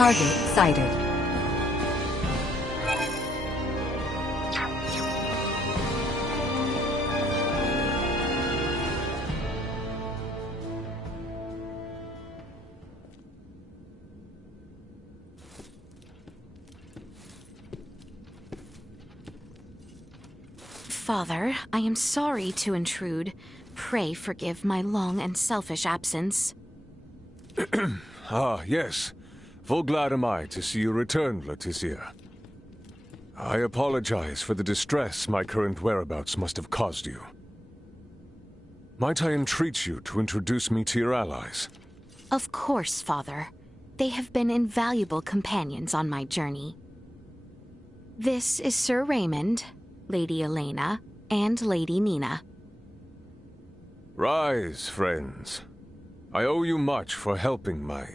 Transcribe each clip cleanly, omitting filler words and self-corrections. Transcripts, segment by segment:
Target sighted. Father, I am sorry to intrude. Pray forgive my long and selfish absence. Ah, yes. Full glad am I to see you returned, Leticia. I apologize for the distress my current whereabouts must have caused you. Might I entreat you to introduce me to your allies? Of course, Father. They have been invaluable companions on my journey. This is Sir Raymond, Lady Elena, and Lady Nina. Rise, friends. I owe you much for helping my...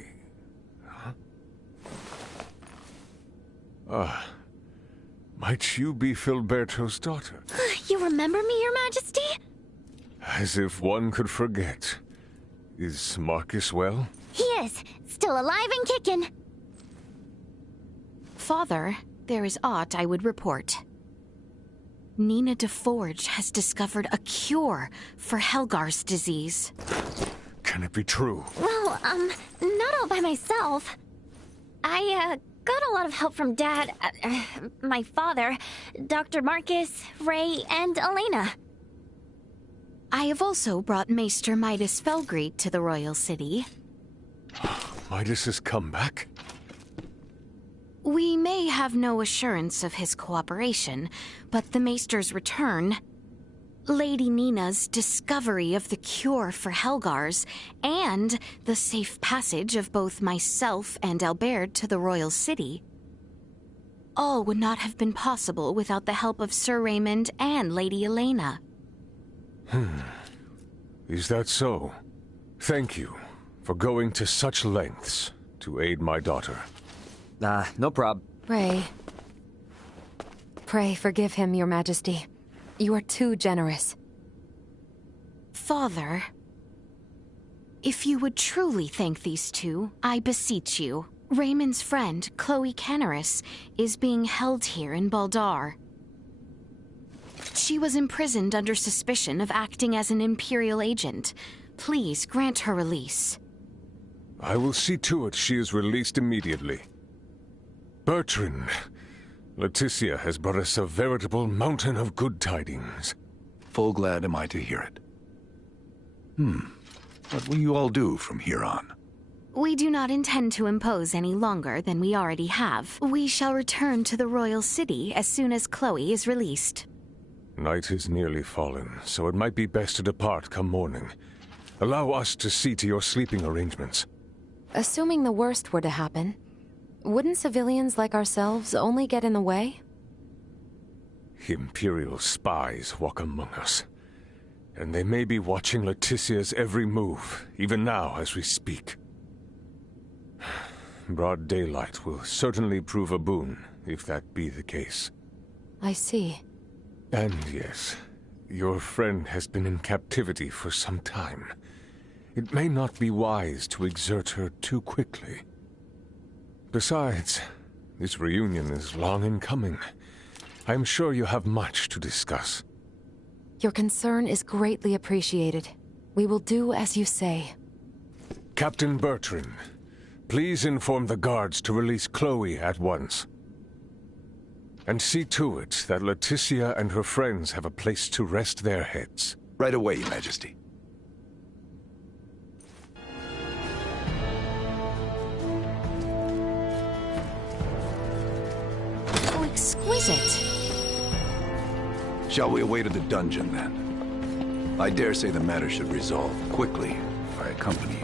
might you be Filberto's daughter? You remember me, Your Majesty? As if one could forget. Is Marcus well? He is. Still alive and kicking. Father, there is aught I would report. Nina DeForge has discovered a cure for Helgar's disease. Can it be true? Well, not all by myself. I, got a lot of help from Dad, my father, Dr. Marcus, Ray, and Elena. I have also brought Maester Midas Felgreed to the royal city. Midas has come back? We may have no assurance of his cooperation, but the Maester's return, Lady Nina's discovery of the cure for Helgar's, and the safe passage of both myself and Albert to the royal city, all would not have been possible without the help of Sir Raymond and Lady Elena. Is that so? Thank you for going to such lengths to aid my daughter. No prob. Ray. Pray forgive him, Your Majesty. You are too generous. Father, if you would truly thank these two, I beseech you. Raymond's friend, Chloe Canaris, is being held here in Baldar. She was imprisoned under suspicion of acting as an Imperial agent. Please grant her release. I will see to it she is released immediately. Bertrand, Leticia has brought us a veritable mountain of good tidings. Full glad am I to hear it. What will you all do from here on? We do not intend to impose any longer than we already have. We shall return to the royal city as soon as Chloe is released. Night is nearly fallen, so it might be best to depart come morning. Allow us to see to your sleeping arrangements. Assuming the worst were to happen, wouldn't civilians like ourselves only get in the way? Imperial spies walk among us. And they may be watching Leticia's every move, even now as we speak. Broad daylight will certainly prove a boon, if that be the case. I see. And yes, your friend has been in captivity for some time. It may not be wise to exert her too quickly. Besides, this reunion is long in coming. I am sure you have much to discuss. Your concern is greatly appreciated. We will do as you say. Captain Bertrand, please inform the guards to release Chloe at once. And see to it that Leticia and her friends have a place to rest their heads. Right away, Your Majesty. How exquisite! Shall we away to the dungeon, then? I dare say the matter should resolve quickly if I accompany you.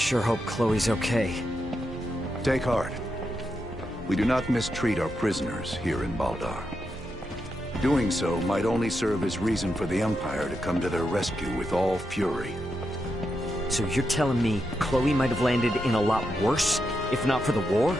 sure hope Chloe's okay. Take heart. We do not mistreat our prisoners here in Baldar. Doing so might only serve as reason for the Empire to come to their rescue with all fury. So you're telling me Chloe might have landed in a lot worse, if not for the war?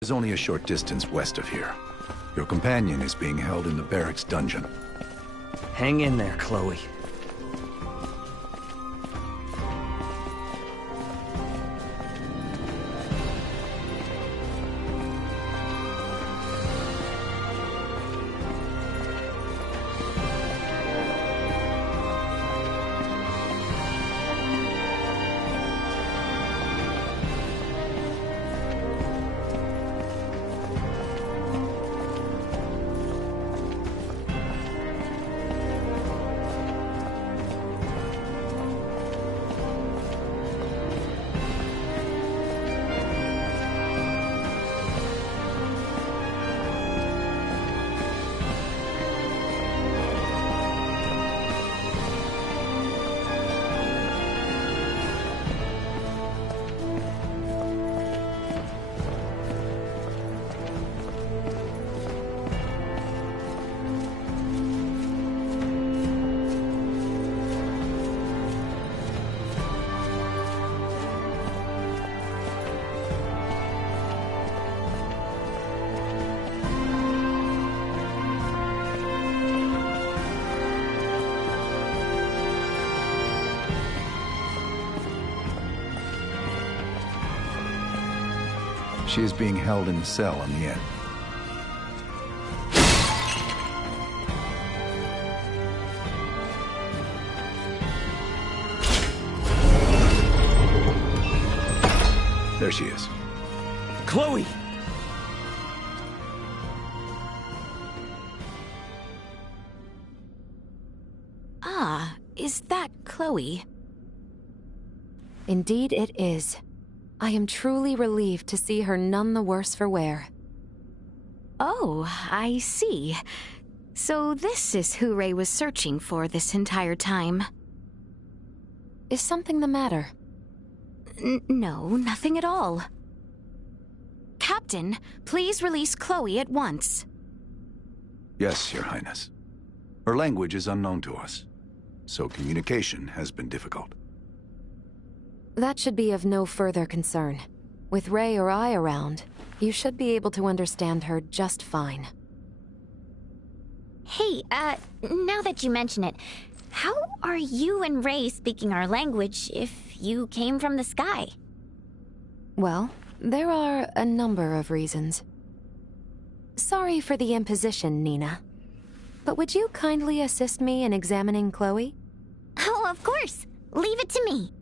Is only a short distance west of here. Your companion is being held in the barracks dungeon. Hang in there, Chloe. She is being held in a cell in the inn. There she is. Chloe! Ah, is that Chloe? Indeed it is. I am truly relieved to see her none the worse for wear. Oh, I see. So this is who Ray was searching for this entire time. Is something the matter? No, nothing at all. Captain, please release Chloe at once. Yes, Your Highness. Her language is unknown to us, so communication has been difficult. That should be of no further concern. With Ray or I around, you should be able to understand her just fine. Hey, now that you mention it, how are you and Ray speaking our language if you came from the sky? Well, there are a number of reasons. Sorry for the imposition, Nina. But would you kindly assist me in examining Chloe? Oh, of course. Leave it to me.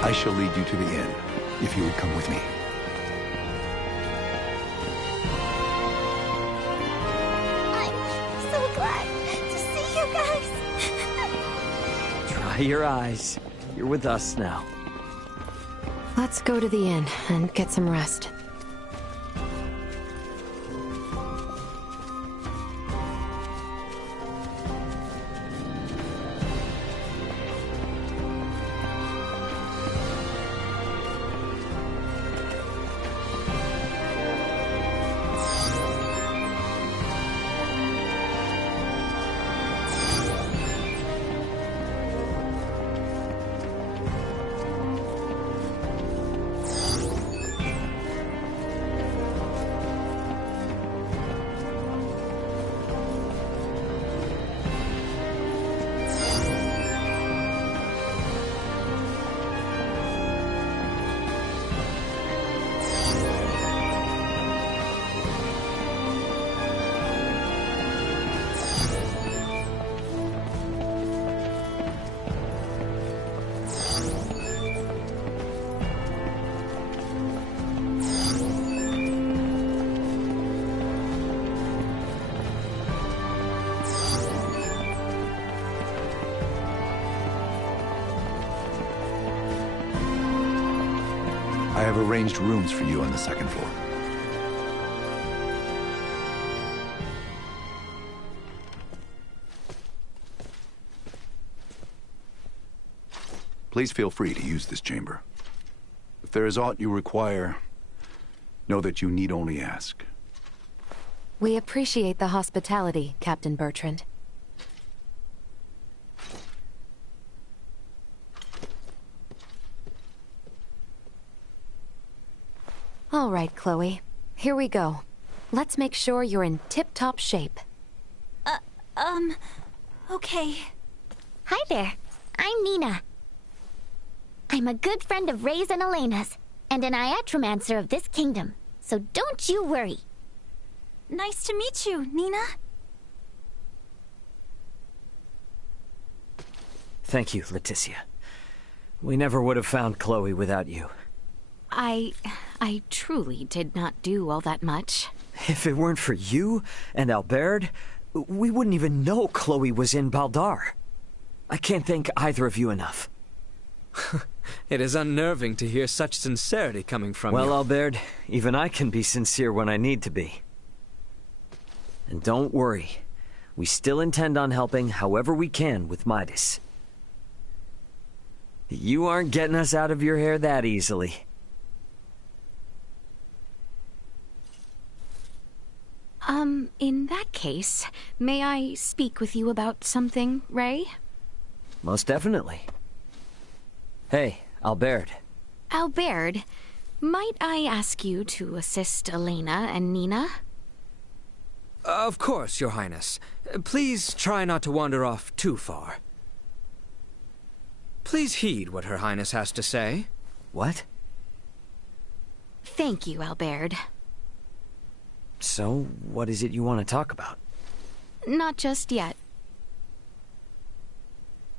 I shall lead you to the inn, if you would come with me. I'm so glad to see you guys. Dry your eyes. You're with us now. Let's go to the inn and get some rest. I have arranged rooms for you on the second floor. Please feel free to use this chamber. If there is aught you require, know that you need only ask. We appreciate the hospitality, Captain Bertrand. All right, Chloe. Here we go. Let's make sure you're in tip-top shape. Okay. Hi there. I'm Nina. I'm a good friend of Ray's and Elena's, and an iatromancer of this kingdom, so don't you worry. Nice to meet you, Nina. Thank you, Leticia. We never would have found Chloe without you. I truly did not do all that much. If it weren't for you and Albert, we wouldn't even know Chloe was in Baldar. I can't thank either of you enough. It is unnerving to hear such sincerity coming from you. Well, Albert, even I can be sincere when I need to be. And don't worry, we still intend on helping however we can with Midas. You aren't getting us out of your hair that easily. In that case, may I speak with you about something, Ray? Most definitely. Hey, Albert. Albert, might I ask you to assist Elena and Nina? Of course, Your Highness. Please try not to wander off too far. Please heed what Her Highness has to say. What? Thank you, Albert. So, what is it you want to talk about? Not just yet.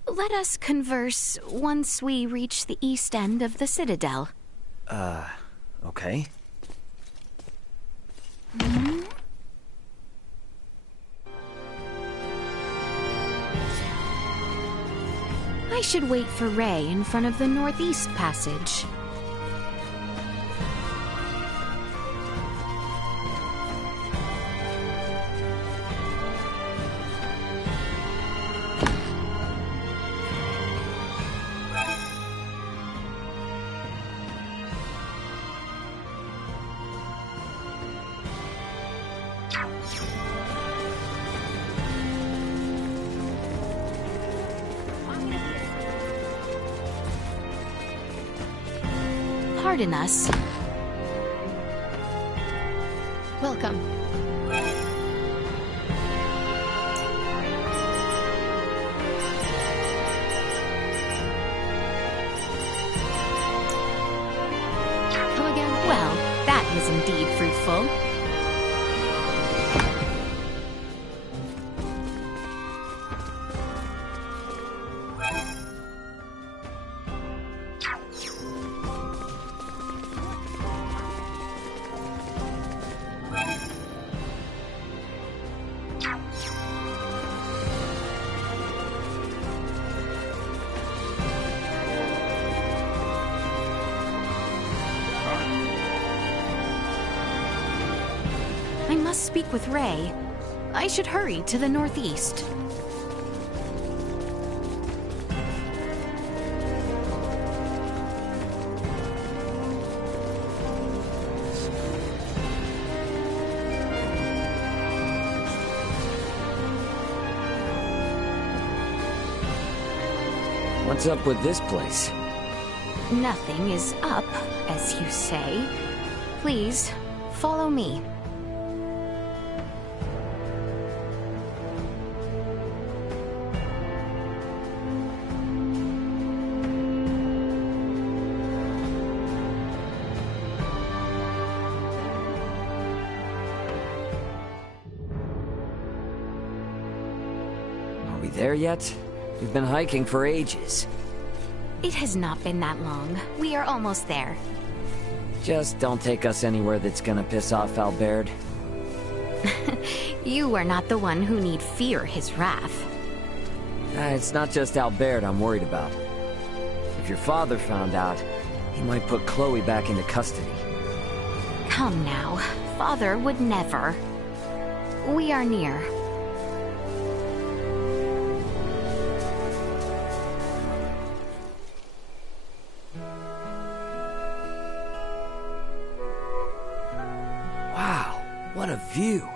Let us converse once we reach the east end of the Citadel. Okay. I should wait for Ray in front of the Northeast Passage. Pardon us. Welcome. Come again? Well, that was indeed fruitful. I must speak with Ray. I should hurry to the northeast. What's up with this place? Nothing is up, as you say. Please, follow me. Are we there yet? We've been hiking for ages. It has not been that long. We are almost there. Just don't take us anywhere that's gonna piss off Albert. You are not the one who need fear his wrath. It's not just Albert I'm worried about. If your father found out, he might put Chloe back into custody. Come now. Father would never. We are near. Wow, what a view.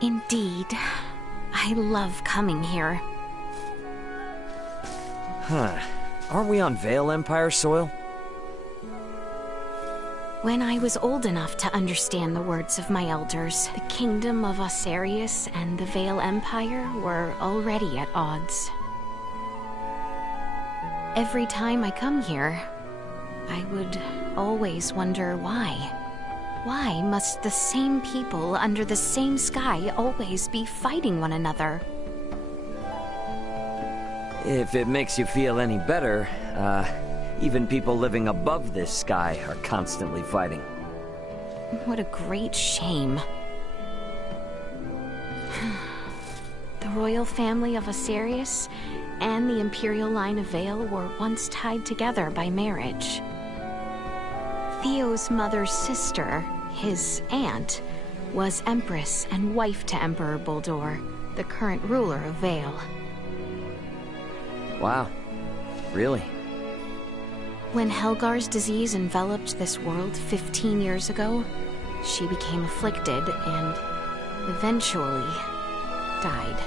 Indeed. I love coming here. Huh. Aren't we on Vale Empire soil? When I was old enough to understand the words of my elders, the kingdom of Osarius and the Vale Empire were already at odds. Every time I come here, I would always wonder why. Why must the same people under the same sky always be fighting one another? If it makes you feel any better, even people living above this sky are constantly fighting. What a great shame. The royal family of Osarius and the imperial line of Vale were once tied together by marriage. Theo's mother's sister, his aunt, was empress and wife to Emperor Boldor, the current ruler of Vale. Wow. Really? When Helgar's disease enveloped this world 15 years ago, she became afflicted and eventually died.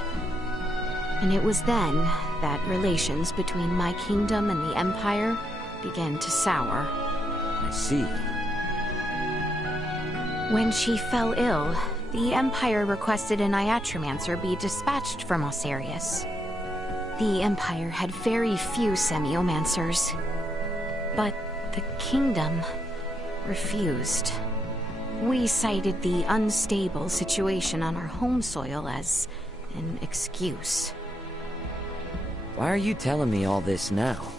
And it was then that relations between my kingdom and the Empire began to sour. I see. When she fell ill, the Empire requested an Iatromancer be dispatched from Osarius. The Empire had very few semiomancers, but the kingdom refused. We cited the unstable situation on our home soil as an excuse. Why are you telling me all this now?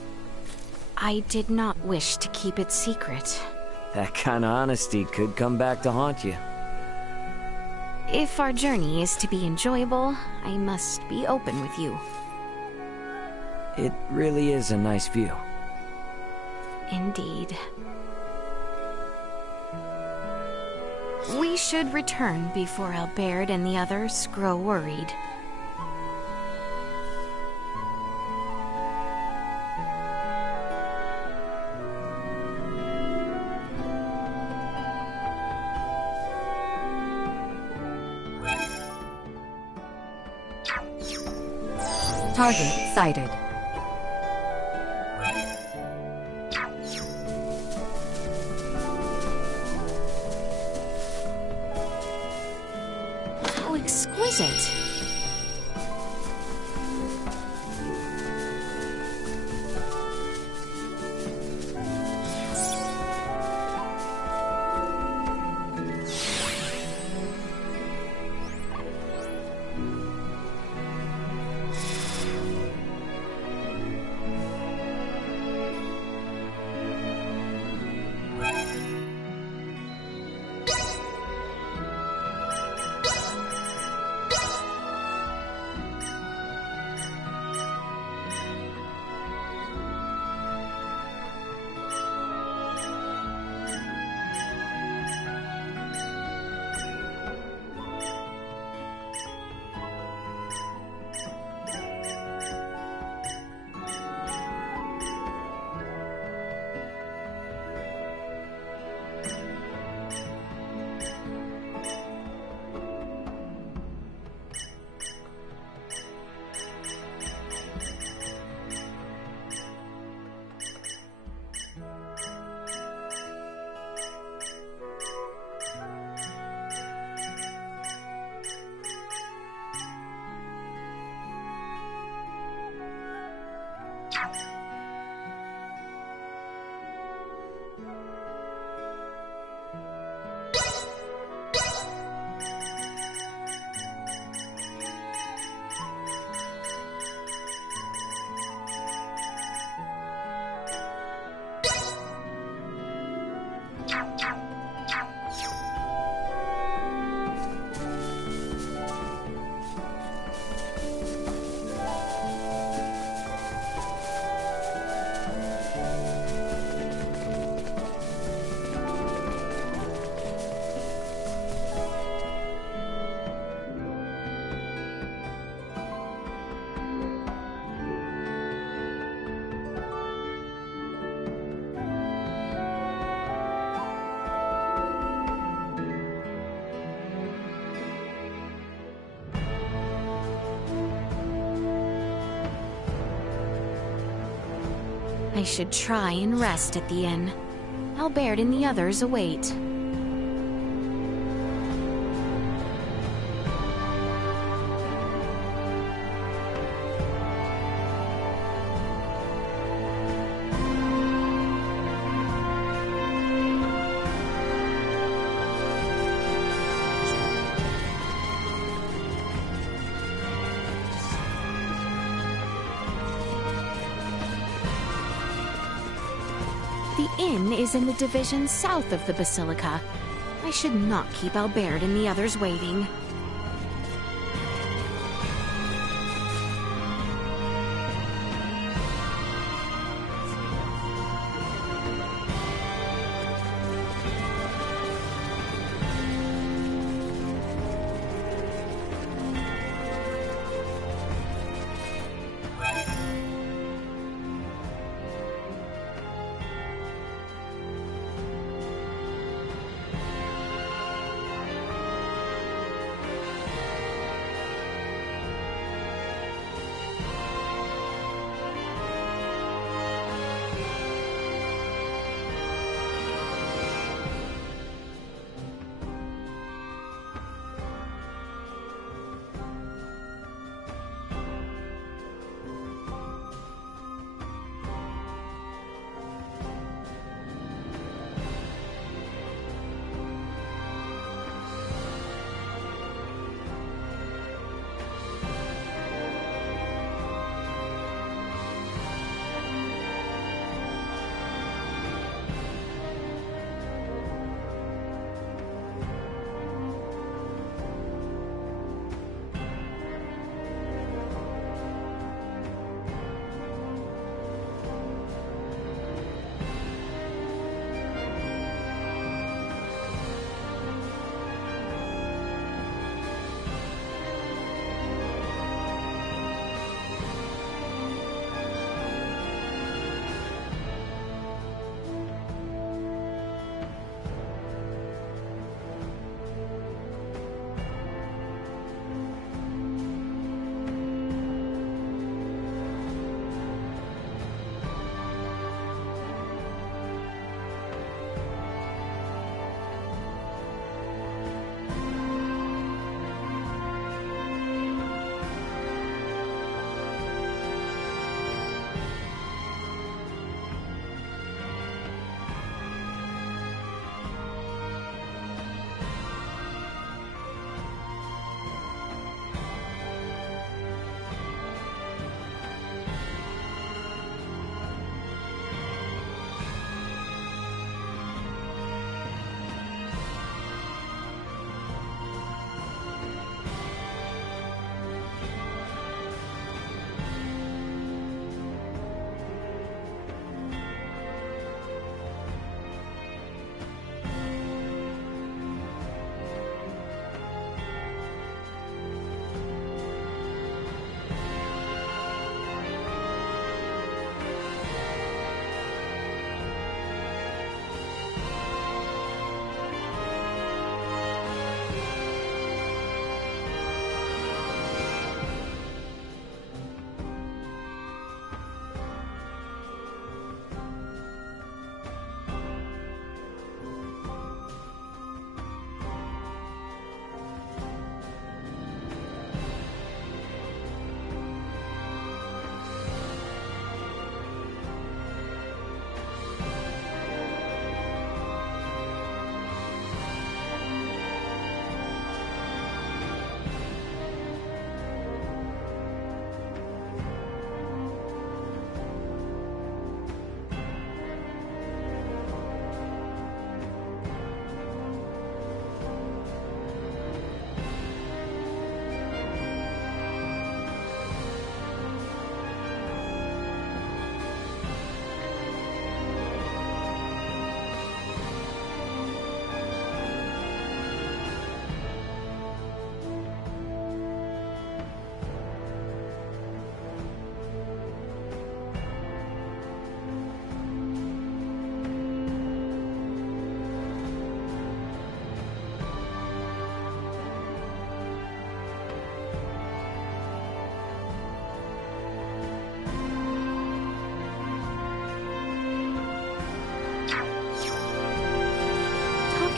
I did not wish to keep it secret. That kind of honesty could come back to haunt you. If our journey is to be enjoyable, I must be open with you. It really is a nice view. Indeed. We should return before Albert and the others grow worried. Target sighted. exquisite. I should try and rest at the inn. Albert and the others await. The inn is in the division south of the Basilica. I should not keep Albert and the others waiting.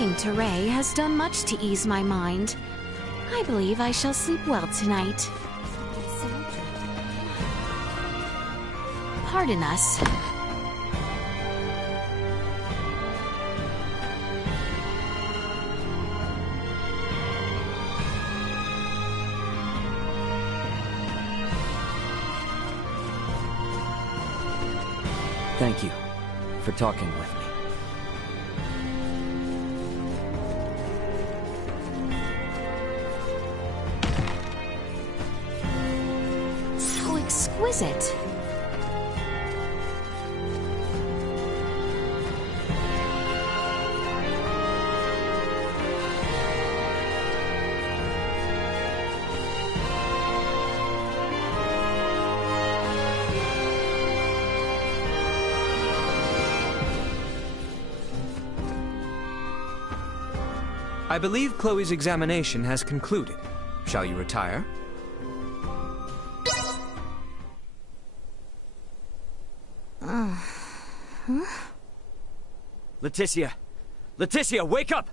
Talking to Ray has done much to ease my mind. I believe I shall sleep well tonight. Pardon us. Thank you for talking with me. So exquisite. I believe Chloe's examination has concluded. Shall you retire? Leticia! Leticia, wake up!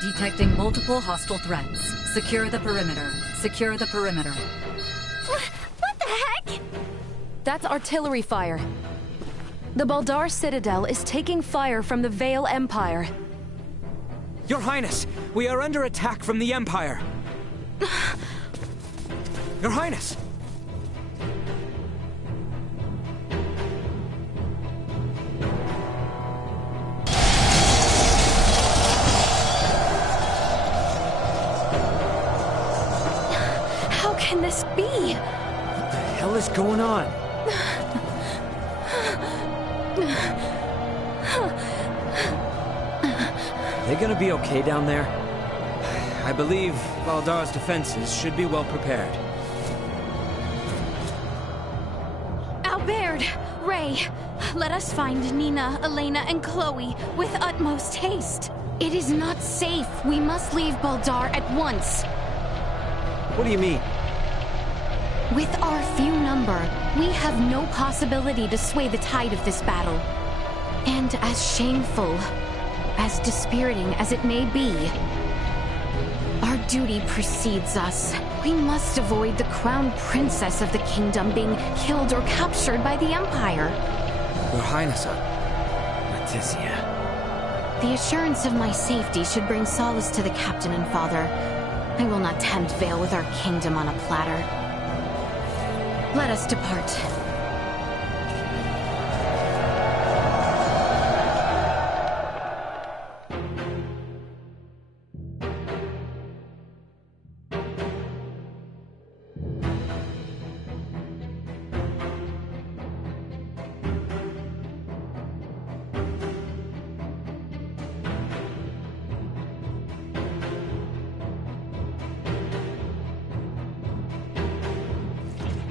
Detecting multiple hostile threats. Secure the perimeter. Secure the perimeter. What the heck? That's artillery fire. The Baldar Citadel is taking fire from the Vale Empire. Your Highness, we are under attack from the Empire. Your Highness! How can this be? What the hell is going on? They gonna be okay down there? I believe Baldar's defenses should be well prepared. Albert! Ray! Let us find Nina, Elena, and Chloe with utmost haste. It is not safe. We must leave Baldar at once. What do you mean? With our few number, we have no possibility to sway the tide of this battle. And as shameful, as dispiriting as it may be, our duty precedes us. We must avoid the crown princess of the kingdom being killed or captured by the Empire. Your Highness, Leticia. The assurance of my safety should bring solace to the captain and father. I will not tempt Vale with our kingdom on a platter. Let us depart.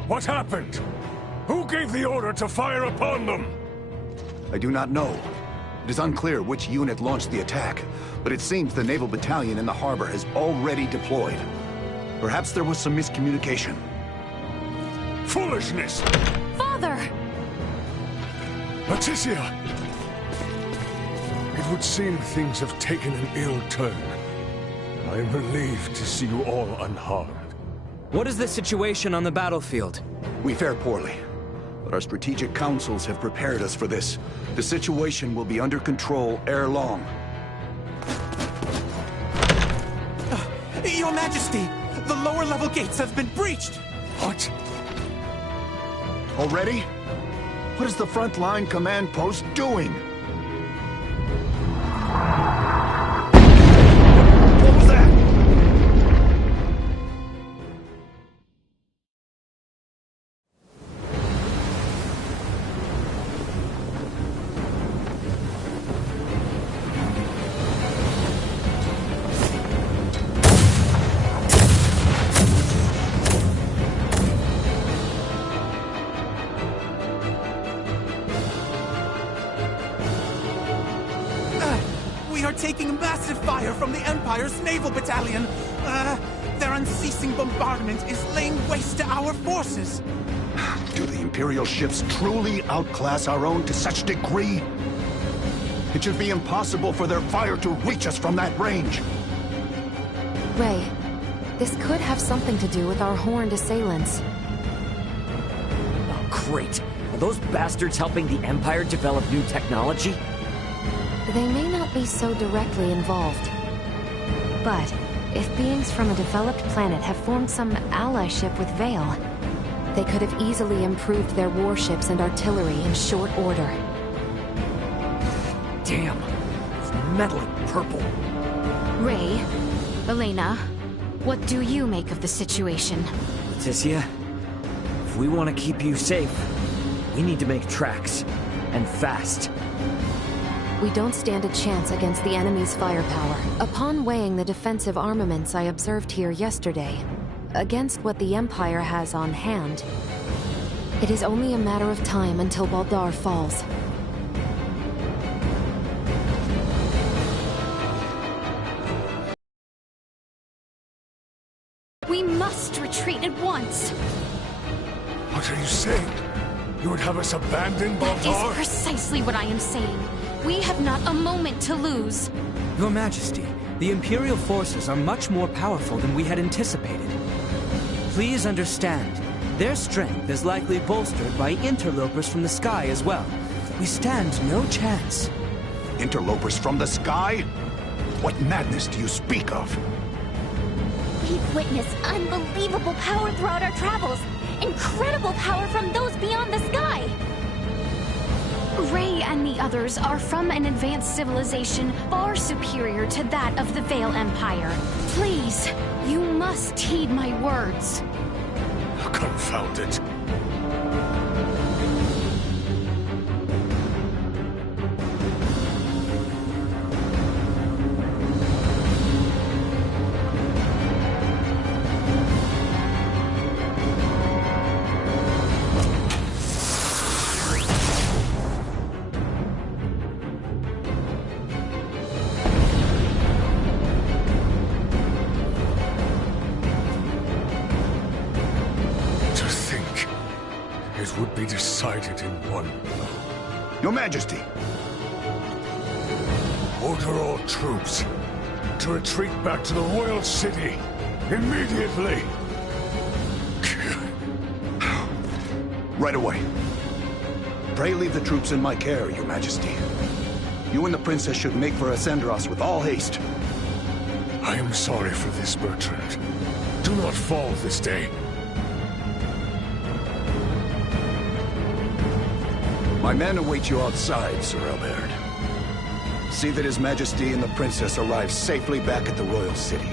What happened? Who gave the order to fire upon them? I do not know. It is unclear which unit launched the attack, but it seems the naval battalion in the harbor has already deployed. Perhaps there was some miscommunication. Foolishness! Father! Leticia! It would seem things have taken an ill turn. I am relieved to see you all unharmed. what is the situation on the battlefield? We fare poorly, but our strategic councils have prepared us for this. The situation will be under control ere long. Your Majesty, the lower level gates have been breached! What? Already? What is the front-line command post doing? What was that? We are taking massive fire from the Empire's naval battalion. Their unceasing bombardment is laying waste to our forces. Do the Imperial ships truly outclass our own to such degree? It should be impossible for their fire to reach us from that range. Ray, this could have something to do with our horned assailants. Oh, great. Are those bastards helping the Empire develop new technology? They may not be so directly involved. But if beings from a developed planet have formed some allyship with Vale, they could have easily improved their warships and artillery in short order. Damn. It's metal and purple. Ray, Elena, what do you make of the situation? Leticia, if we want to keep you safe, we need to make tracks. And fast. We don't stand a chance against the enemy's firepower. Upon weighing the defensive armaments I observed here yesterday, against what the Empire has on hand, it is only a matter of time until Baldar falls. We must retreat at once. What are you saying? You would have us abandon That Baldar? is precisely what I am saying. We have not a moment to lose. Your Majesty, the Imperial forces are much more powerful than we had anticipated. Please understand, their strength is likely bolstered by interlopers from the sky as well. We stand no chance. Interlopers from the sky? What madness do you speak of? We've witnessed unbelievable power throughout our travels. Incredible power from those beyond the sky. Ray and the others are from an advanced civilization far superior to that of the Vale Empire. Please, you must heed my words. Confound it. Would be decided in one blow. Your Majesty! Order all troops to retreat back to the royal city immediately. Right away. Pray leave the troops in my care, Your Majesty. You and the princess should make for Ascendros with all haste. I am sorry for this, Bertrand. Do not fall this day. My men await you outside, Sir Albert. See that His Majesty and the Princess arrive safely back at the Royal City.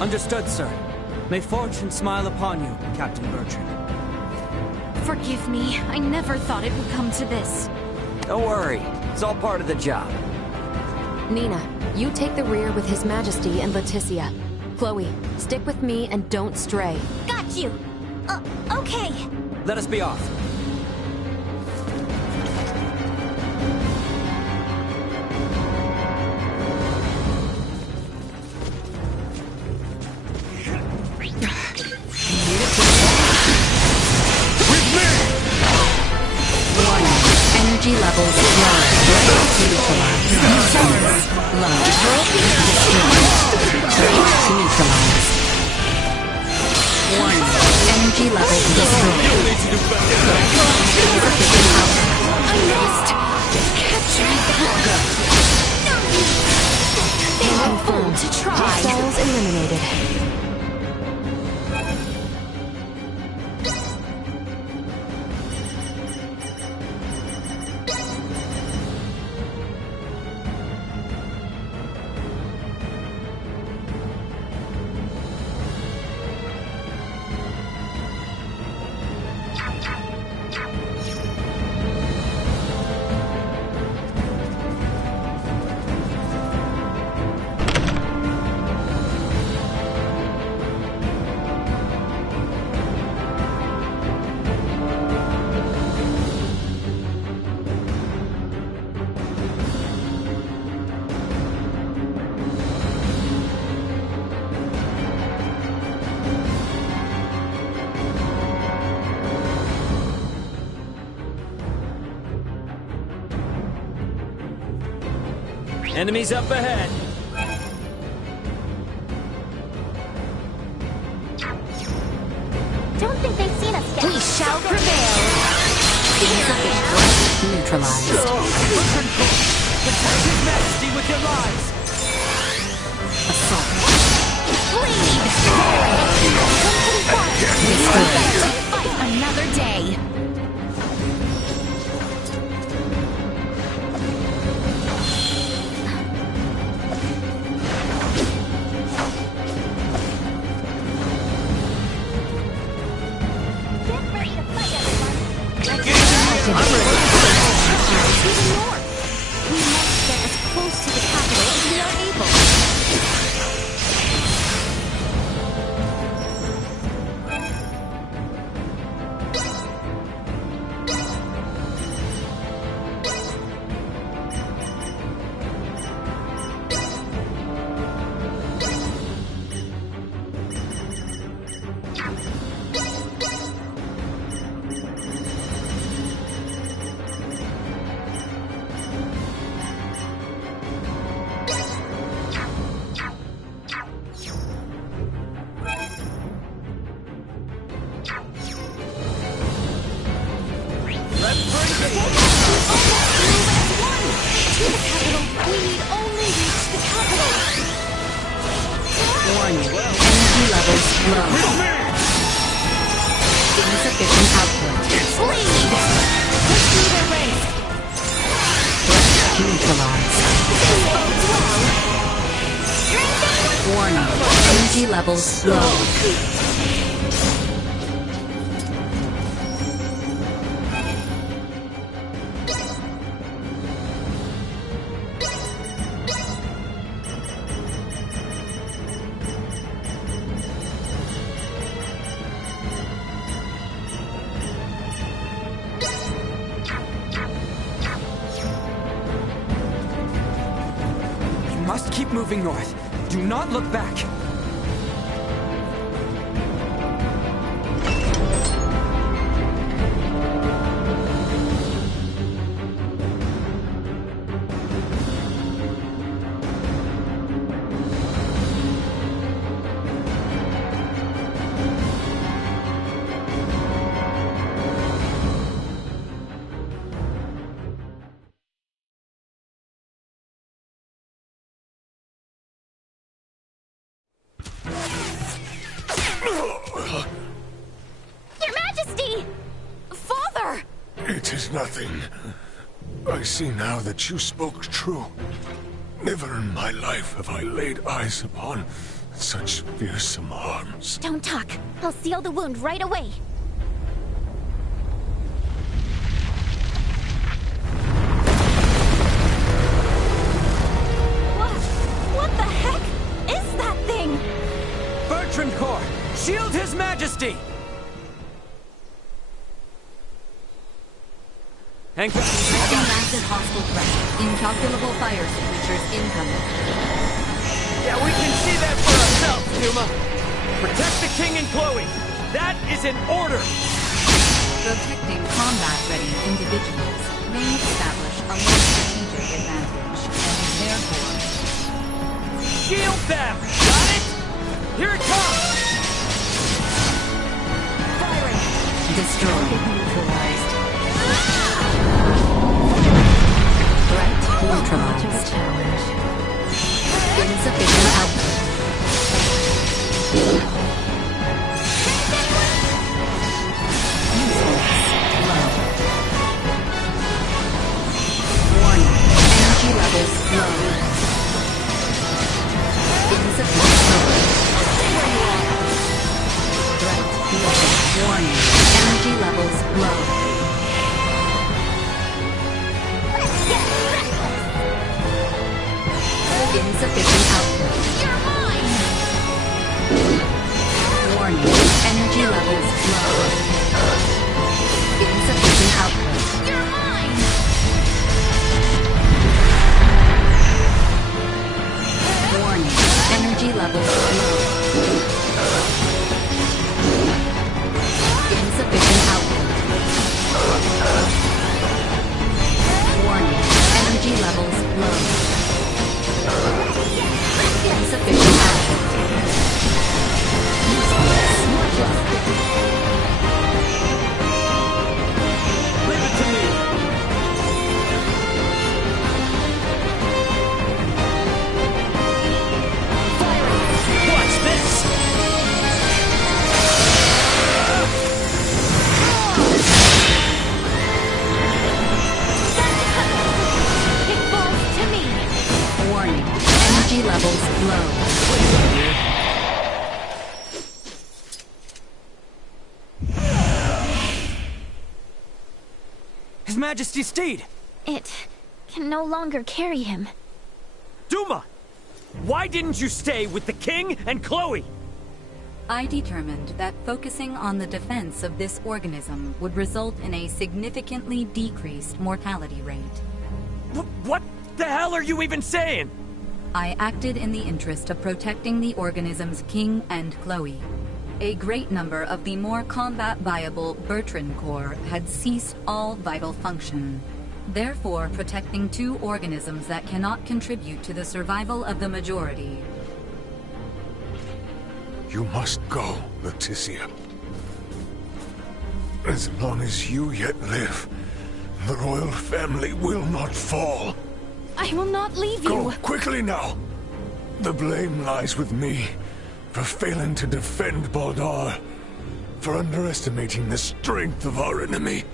Understood, sir. May fortune smile upon you, Captain Bertrand. Forgive me. I never thought it would come to this. Don't worry. It's all part of the job. Nina, you take the rear with His Majesty and Leticia. Chloe, stick with me and don't stray. Got you. Okay. Let us be off. Energy levels low. Neutralized. Low. Destroyed. Neutralized. Warning. Energy levels destroyed. I must capture that. They were fool to try. Hostiles eliminated. Enemies up ahead. Don't think they've seen us yet. We shall prevail. Neutralized. Protect His Majesty with your lives! Assault. Bleed! Fight another day. Get ready to fight, everyone. Even more. We must get as close to the capital as we are able. Insufficient output. Bleed! Pursue the race. Neutralized. Warning. Energy levels low. You must keep moving north. Do not look back. Your Majesty! Father! It is nothing. I see now that you spoke true. Never in my life have I laid eyes upon such fearsome arms. Don't talk. I'll seal the wound right away. What the heck is that thing? Bertrand Corps, shield His Majesty! Massive hostile threat. Incalculable fire signatures incoming. Yeah, we can see that for ourselves, Numa. Protect the king and Chloe. That is an order. Protecting combat-ready individuals may establish a more strategic advantage, and therefore... Shield them! Got it? Here it comes! Firing! Destroyed. Neutralized. Threat neutralized. Insufficient output. Usefulness low. Warning. Energy levels low. Insufficient Majesty's steed? It can no longer carry him. Duma! Why didn't you stay with the king and Chloe? I determined that focusing on the defense of this organism would result in a significantly decreased mortality rate. What the hell are you even saying? I acted in the interest of protecting the organism's king and Chloe. A great number of the more combat-viable Bertrand Corps had ceased all vital function. Therefore, protecting two organisms that cannot contribute to the survival of the majority. You must go, Leticia. As long as you yet live, the royal family will not fall. I will not leave you. Go quickly now. The blame lies with me for failing to defend Baldar, for underestimating the strength of our enemy.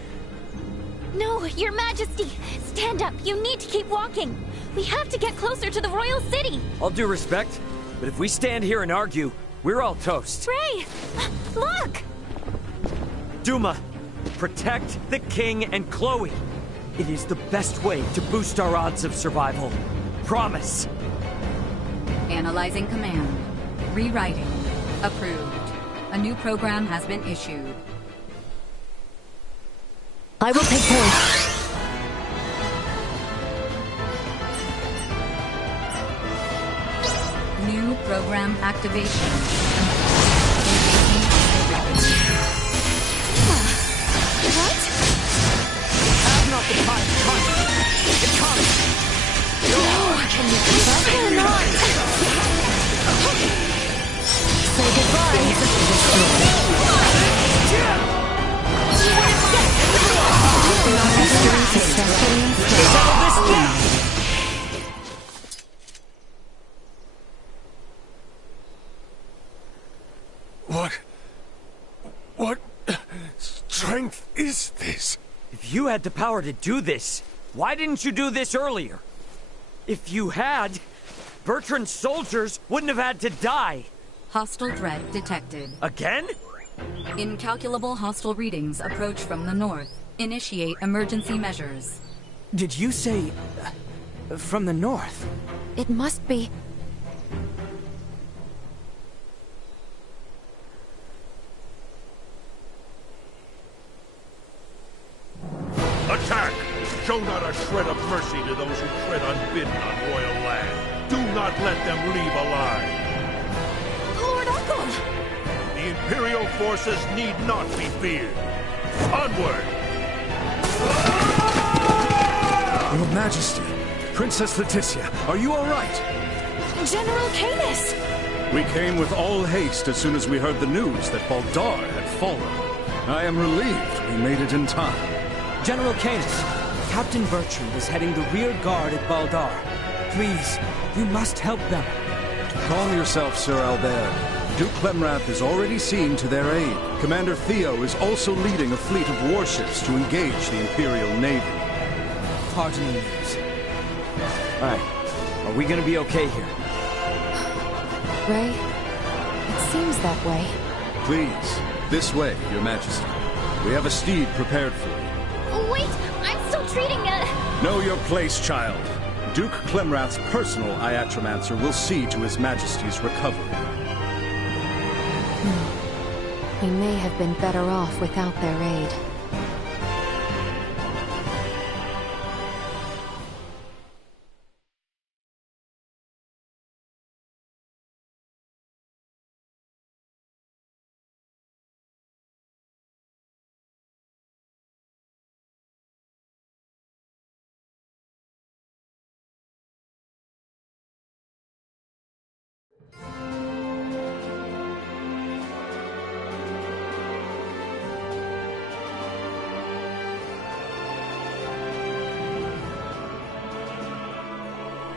No, Your Majesty! Stand up! You need to keep walking! We have to get closer to the royal city! All due respect, but if we stand here and argue, we're all toast. Ray! Look! Duma, protect the king and Chloe. It is the best way to boost our odds of survival. Promise. Analyzing command. Rewriting. Approved. A new program has been issued. I will take point. New program activation. What? Have not the time to concentrate. It comes. Say goodbye. Settle this down. What strength is this? If you had the power to do this, why didn't you do this earlier? If you had, Bertrand's soldiers wouldn't have had to die. Hostile threat detected. Again? Incalculable hostile readings approach from the north. Initiate emergency measures. Did you say... from the north? It must be. Attack! Show not a shred of mercy to those who tread unbidden on royal land. Do not let them leave alive. Lord Uncle! The Imperial forces need not be feared. Onward! Your Majesty, Princess Leticia, are you all right? General Canis! We came with all haste as soon as we heard the news that Baldar had fallen. I am relieved we made it in time. General Canis, Captain Bertrand is heading the rear guard at Baldar. Please, you must help them. Calm yourself, Sir Albert. Duke Clemrath is already seen to their aid. Commander Theo is also leading a fleet of warships to engage the Imperial Navy. Heartening news. Alright, are we gonna be okay here? Ray, it seems that way. Please, this way, Your Majesty. We have a steed prepared for you. Wait! I'm still treating Know your place, child. Duke Clemrath's personal Iatromancer will see to His Majesty's recovery. We may have been better off without their aid.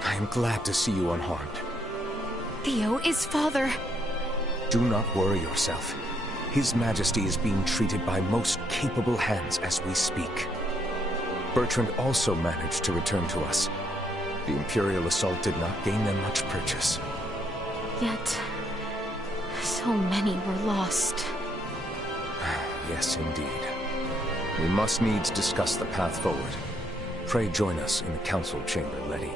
I am glad to see you unharmed. Theo is father. Do not worry yourself. His Majesty is being treated by most capable hands as we speak. Bertrand also managed to return to us. The Imperial assault did not gain them much purchase. Yet, so many were lost. Yes, indeed. We must needs discuss the path forward. Pray join us in the council chamber, Letty.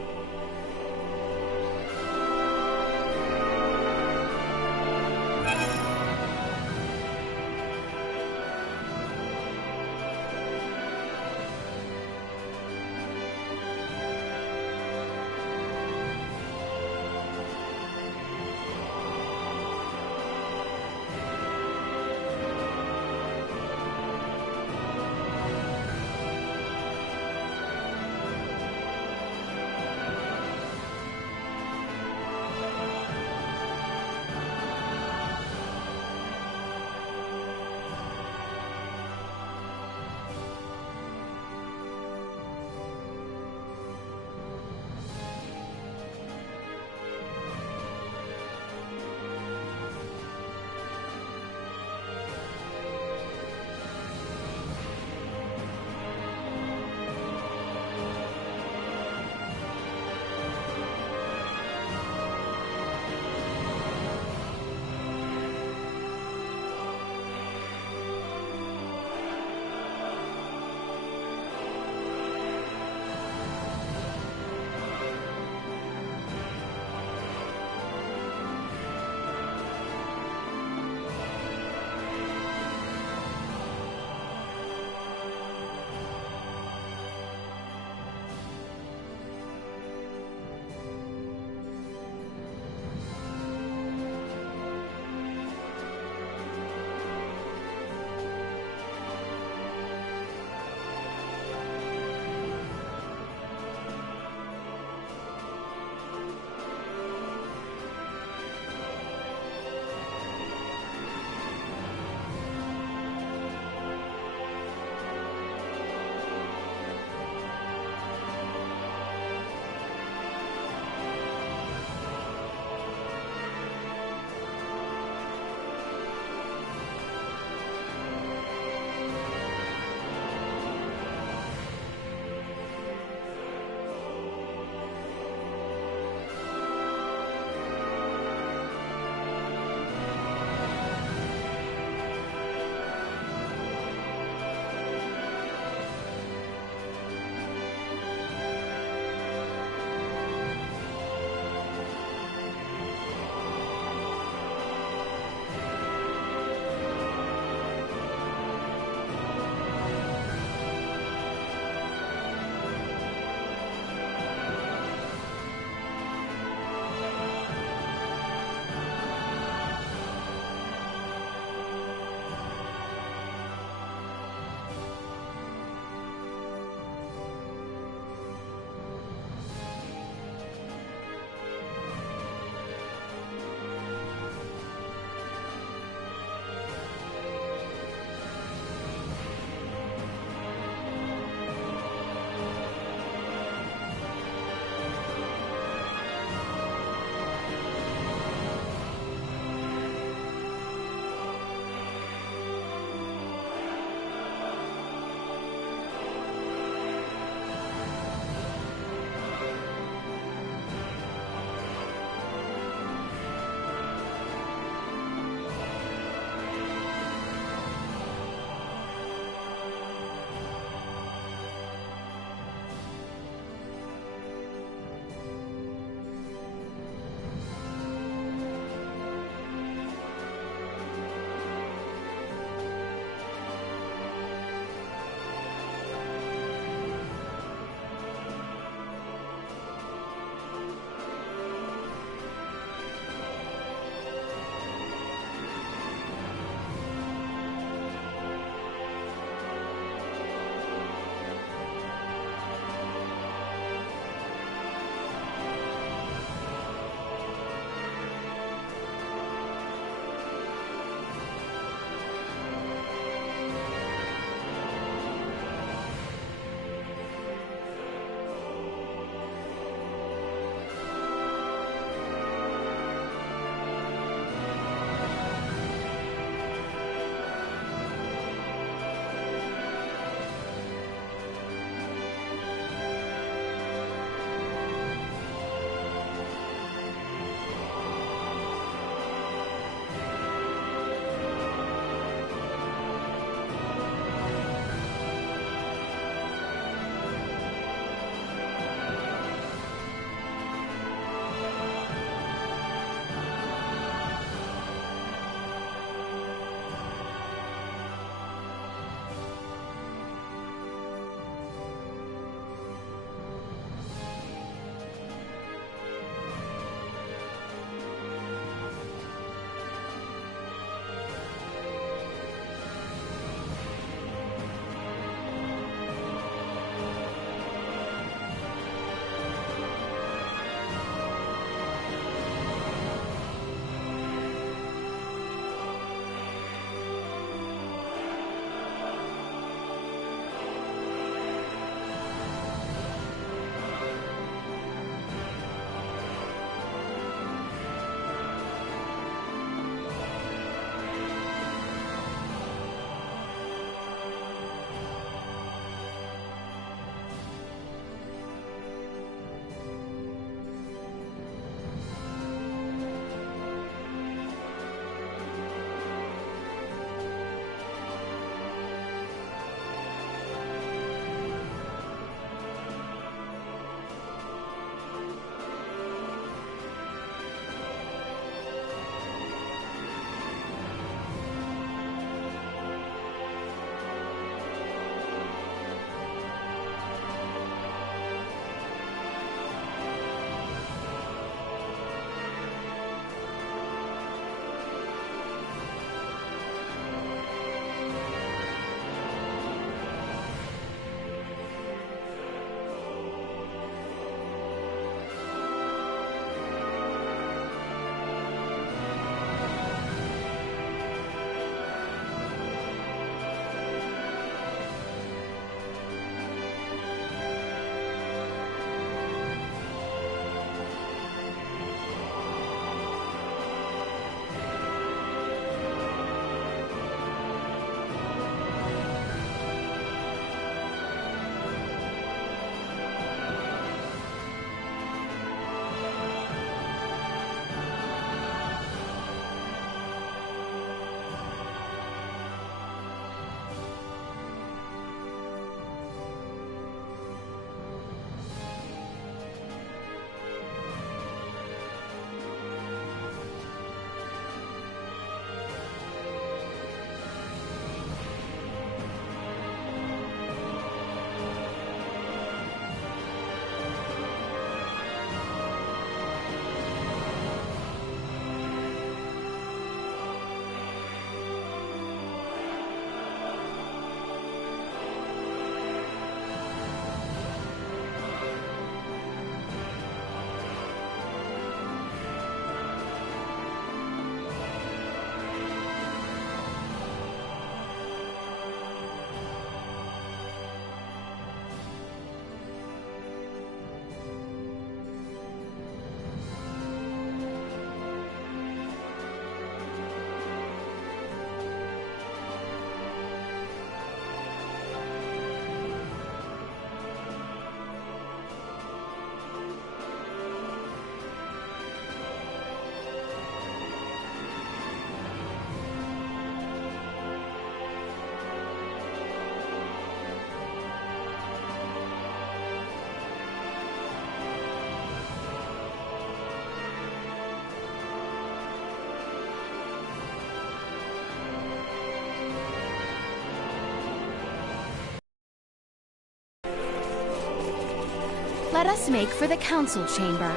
let us make for the council chamber.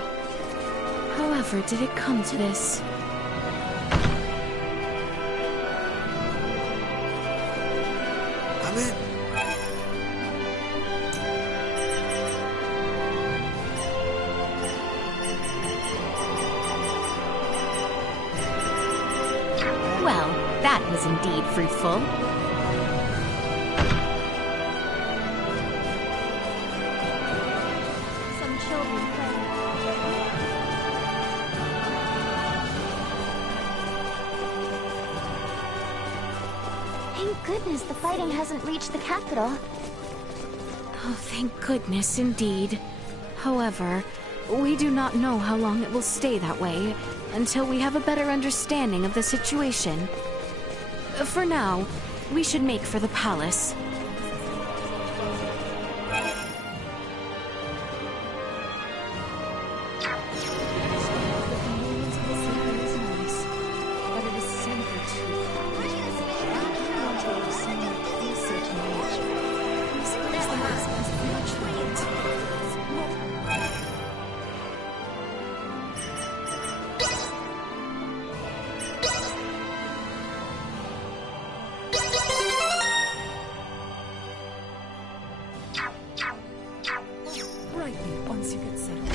However did it come to this? I'm in. Well, that was indeed fruitful. Some children playing. Thank goodness the fighting hasn't reached the capital. Oh, thank goodness indeed. However, we do not know how long it will stay that way until we have a better understanding of the situation. For now, we should make for the palace. Once you get settled.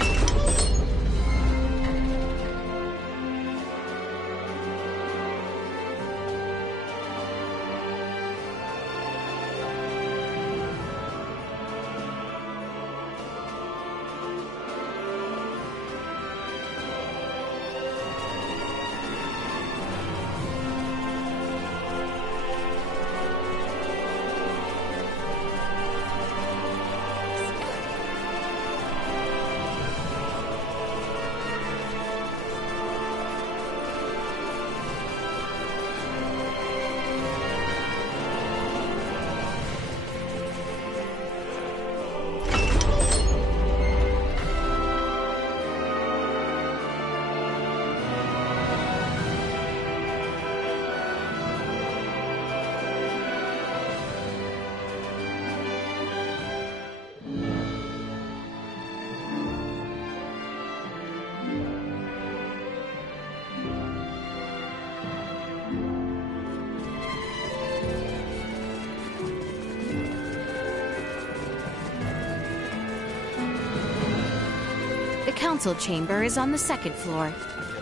The council chamber is on the second floor.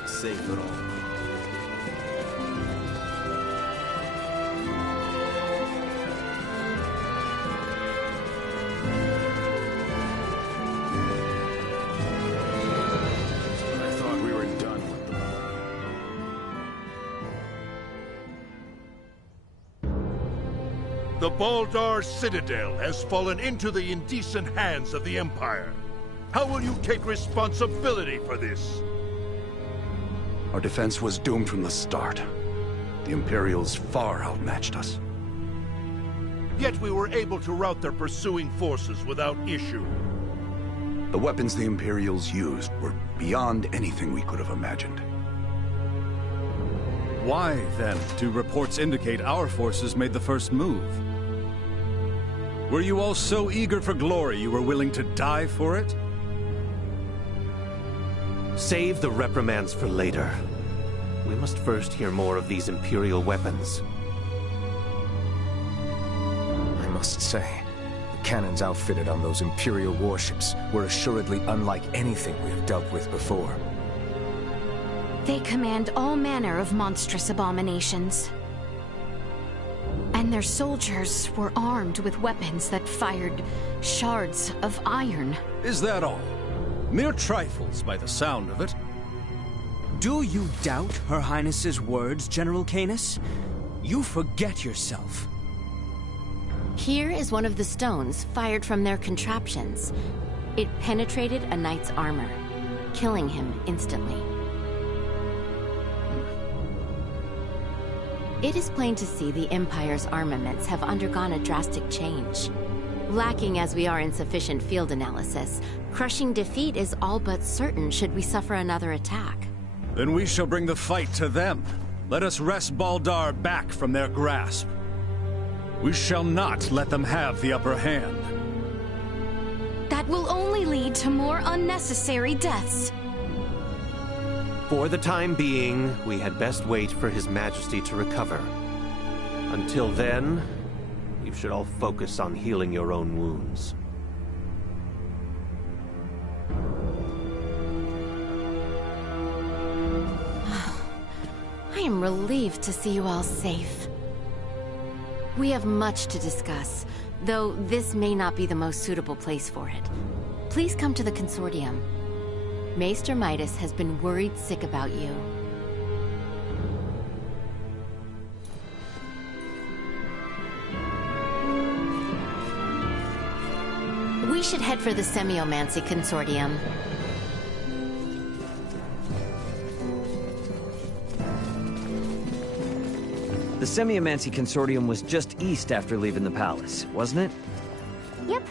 Safe at all. I thought we were done with them. The Baldar Citadel has fallen into the indecent hands of the Empire. How will you take responsibility for this? Our defense was doomed from the start. The Imperials far outmatched us. Yet we were able to rout their pursuing forces without issue. The weapons the Imperials used were beyond anything we could have imagined. Why, then, do reports indicate our forces made the first move? Were you all so eager for glory you were willing to die for it? Save the reprimands for later. We must first hear more of these Imperial weapons. I must say, the cannons outfitted on those Imperial warships were assuredly unlike anything we have dealt with before. They command all manner of monstrous abominations. And their soldiers were armed with weapons that fired shards of iron. Is that all? Mere trifles by the sound of it. Do you doubt Her Highness's words, General Canis? You forget yourself. Here is one of the stones fired from their contraptions. It penetrated a knight's armor, killing him instantly. It is plain to see the Empire's armaments have undergone a drastic change. Lacking as we are in sufficient field analysis, crushing defeat is all but certain should we suffer another attack. Then we shall bring the fight to them. Let us wrest Baldar back from their grasp. We shall not let them have the upper hand. That That will only lead to more unnecessary deaths. For the time being, we had best wait for His Majesty to recover. Until then, you should all focus on healing your own wounds. I am relieved to see you all safe. We have much to discuss, though this may not be the most suitable place for it. Please come to the Consortium. Maester Midas has been worried sick about you. We should head for the Semiomancy Consortium. The Semiomancy Consortium was just east after leaving the palace, wasn't it? Yep.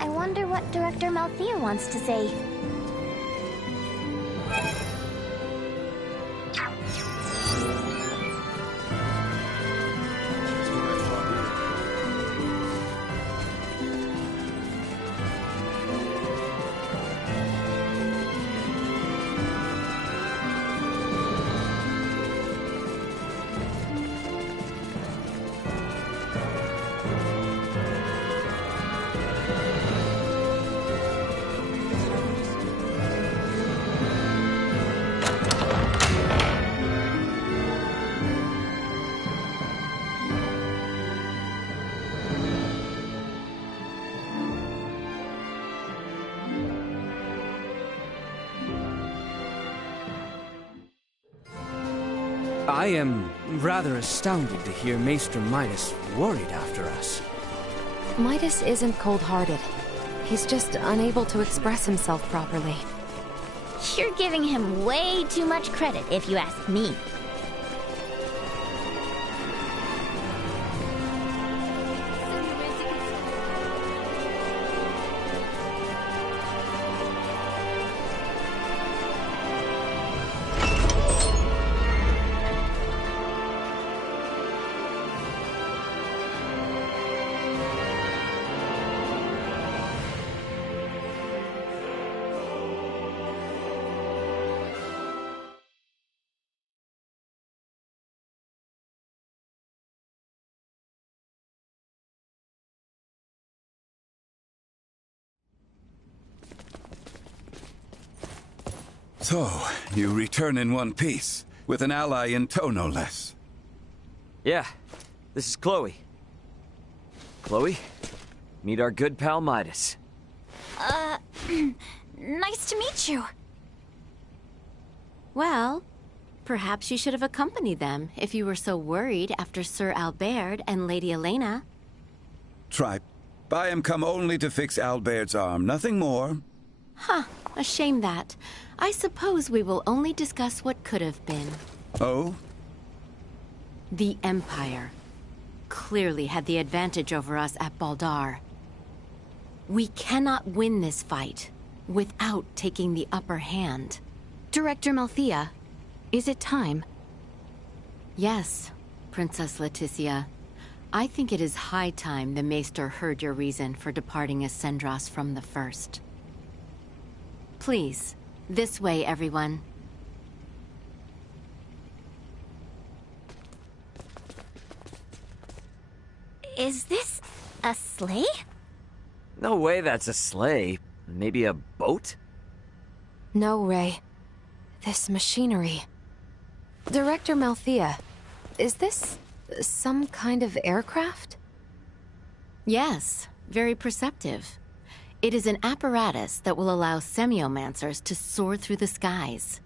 I wonder what Director Malthea wants to say. I am rather astounded to hear Maester Midas worried after us. Midas isn't cold-hearted. He's just unable to express himself properly. You're giving him way too much credit, if you ask me. So, you return in one piece, with an ally in tow, no less. Yeah, this is Chloe. Chloe, meet our good pal Midas. Nice to meet you. Well, perhaps you should have accompanied them if you were so worried after Sir Albert and Lady Elena. Tripe, I am come only to fix Albert's arm, nothing more. Huh, a shame that. I suppose we will only discuss what could have been. Oh? The Empire clearly had the advantage over us at Baldar. We cannot win this fight without taking the upper hand. Director Malthea, is it time? Yes, Princess Leticia. I think it is high time the Maester heard your reason for departing Ascendros from the first. Please, this way, everyone. Is this a sleigh? No way that's a sleigh. Maybe a boat? No, Ray. This machinery. Director Malthea, is this some kind of aircraft? Yes, very perceptive. It is an apparatus that will allow semiomancers to soar through the skies.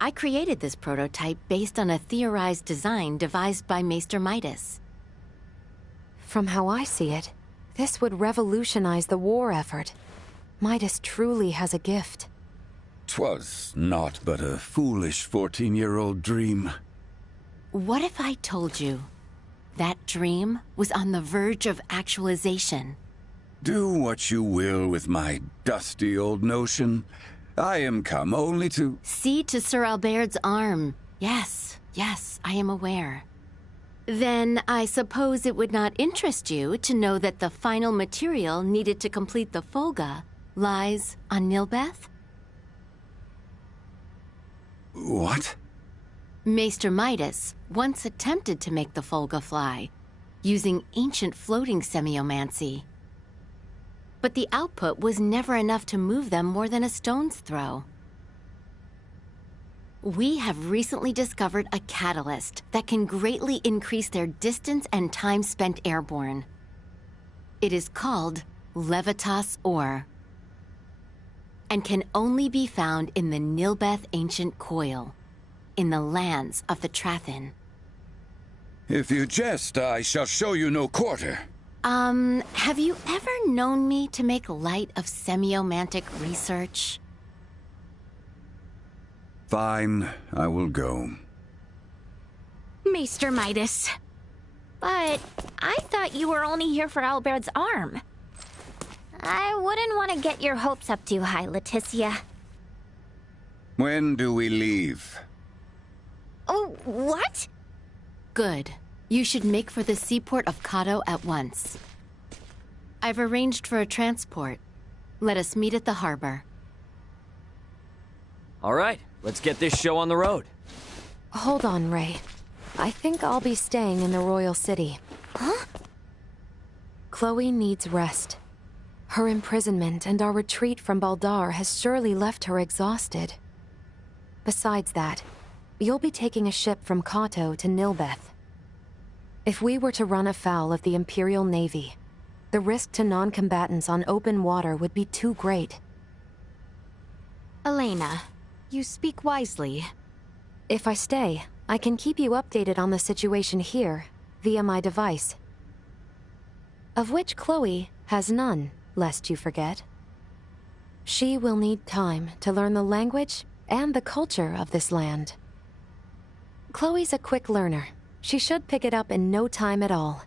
I created this prototype based on a theorized design devised by Maester Midas. From how I see it, this would revolutionize the war effort. Midas truly has a gift. 'Twas naught but a foolish 14-year-old dream. What if I told you that dream was on the verge of actualization? Do what you will with my dusty old notion. I am come only to... See to Sir Albert's arm. Yes, I am aware. Then I suppose it would not interest you to know that the final material needed to complete the Folga lies on Nilbeth? What? Maester Midas once attempted to make the Folga fly, using ancient floating semiomancy. But the output was never enough to move them more than a stone's throw. We have recently discovered a catalyst that can greatly increase their distance and time spent airborne. It is called Levitas ore, and can only be found in the Nilbeth Ancient Coil, in the lands of the Trathin. If you jest, I shall show you no quarter. Have you ever known me to make light of semiomantic research? Fine, I will go. Maester Midas. But I thought you were only here for Albert's arm. I wouldn't want to get your hopes up too high, Leticia. When do we leave? Oh, what? Good. You should make for the seaport of Kato at once. I've arranged for a transport. Let us meet at the harbor. All right, let's get this show on the road. Hold on, Ray. I think I'll be staying in the Royal City. Huh? Chloe needs rest. Her imprisonment and our retreat from Baldar has surely left her exhausted. Besides that, you'll be taking a ship from Kato to Nilbeth. If we were to run afoul of the Imperial Navy, the risk to non-combatants on open water would be too great. Elena, you speak wisely. If I stay, I can keep you updated on the situation here, via my device. Of which Chloe has none, lest you forget. She will need time to learn the language and the culture of this land. Chloe's a quick learner. She should pick it up in no time at all.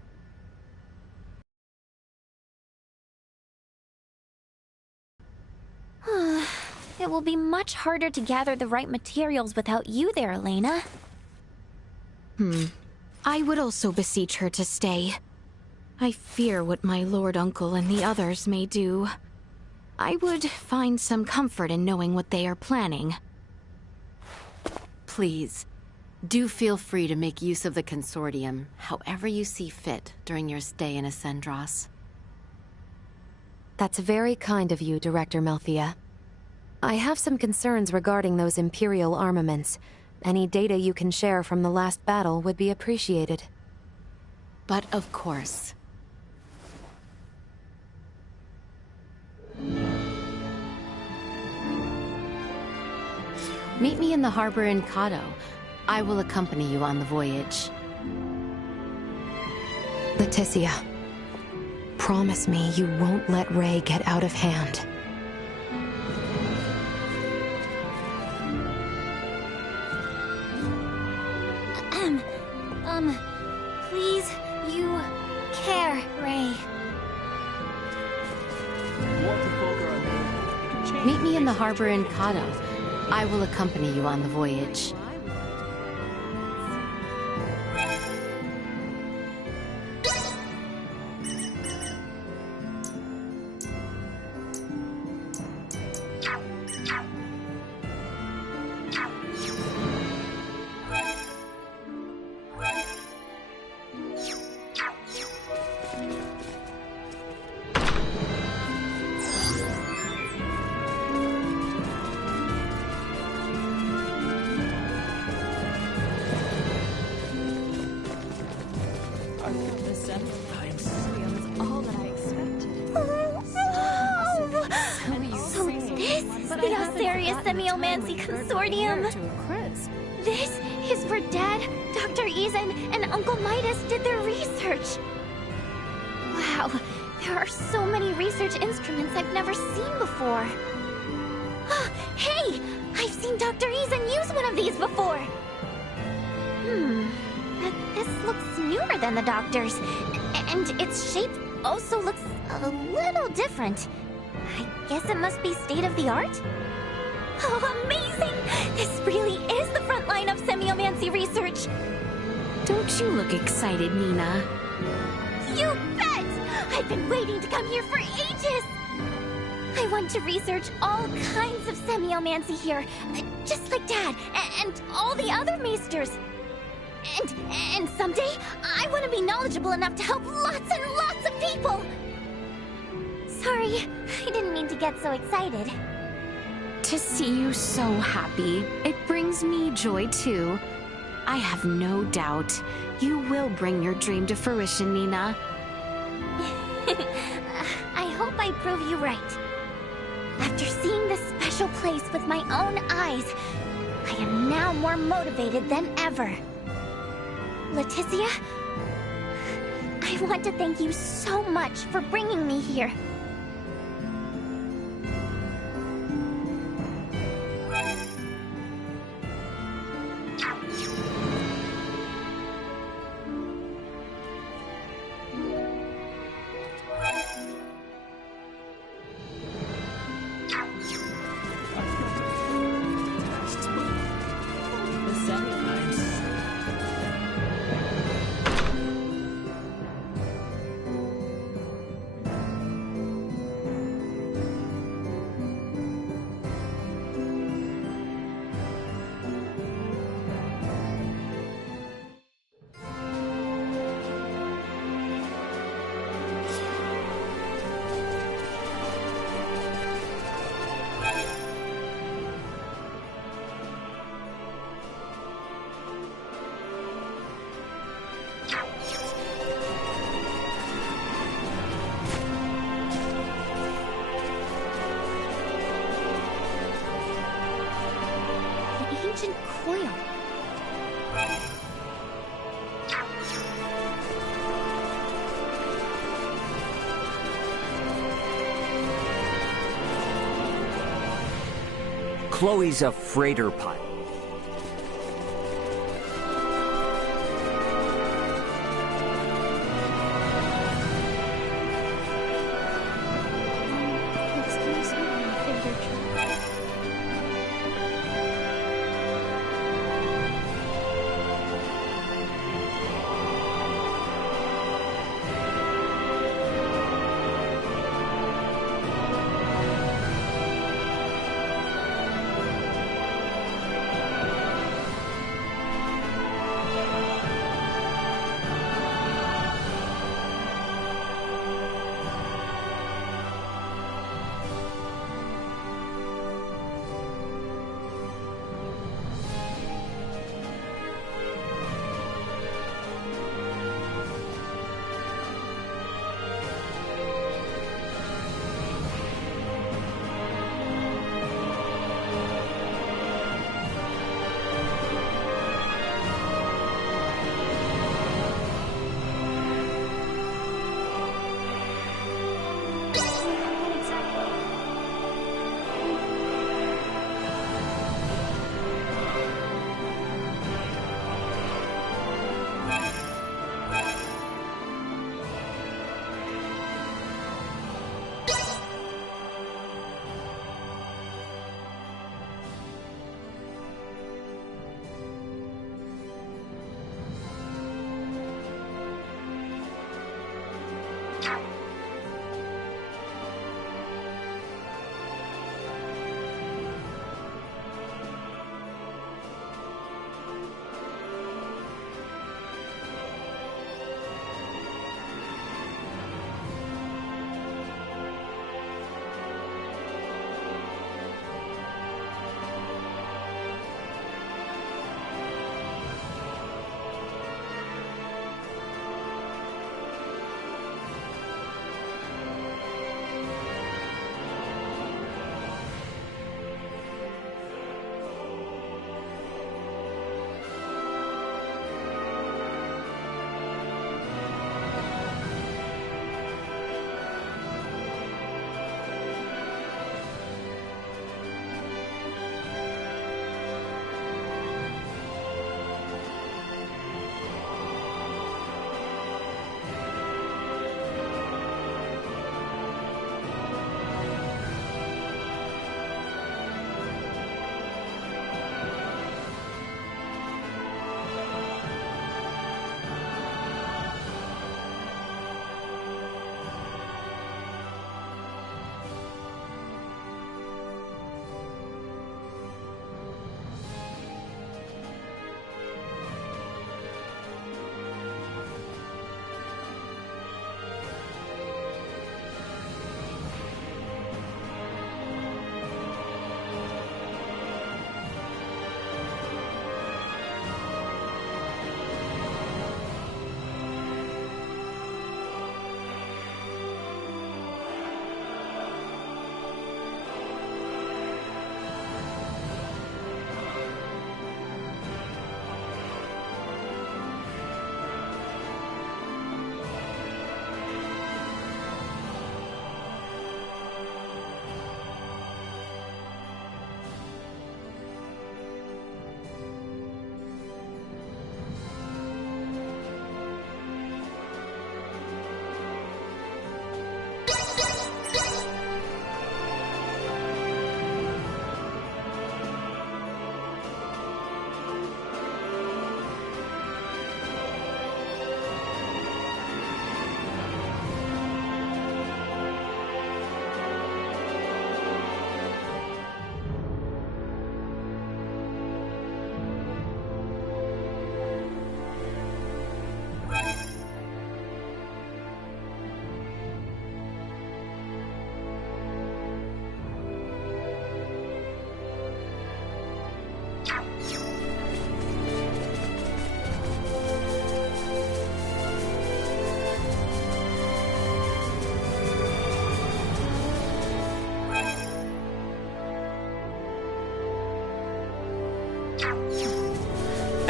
It will be much harder to gather the right materials without you there, Elena. I would also beseech her to stay. I fear what my lord uncle and the others may do. I would find some comfort in knowing what they are planning. Please, do feel free to make use of the Consortium however you see fit during your stay in Ascendros. That's very kind of you, Director Melthia. I have some concerns regarding those Imperial armaments. Any data you can share from the last battle would be appreciated. But of course. Meet me in the harbor in Kato. I will accompany you on the voyage. Leticia, promise me you won't let Ray get out of hand. Please, you care, Ray. Meet me in the harbor in Kato. I will accompany you on the voyage. Semiomancy Consortium. This is where Dad, Dr. Eason, and Uncle Midas did their research. Wow, there are so many research instruments I've never seen before. Hey, I've seen Dr. Eason use one of these before. But this looks newer than the Doctor's, and its shape also looks a little different. I guess it must be state-of-the-art? Oh, amazing! This really is the front line of semiomancy research! Don't you look excited, Nina? You bet! I've been waiting to come here for ages! I want to research all kinds of semiomancy here, just like Dad and all the other maesters. And someday, I want to be knowledgeable enough to help lots and lots of people! Sorry, I didn't mean to get so excited. To see you so happy, it brings me joy too. I have no doubt you will bring your dream to fruition, Nina. I hope I prove you right. After seeing this special place with my own eyes, I am now more motivated than ever. Leticia, I want to thank you so much for bringing me here. Ancient coil. Chloe's a freighter pilot.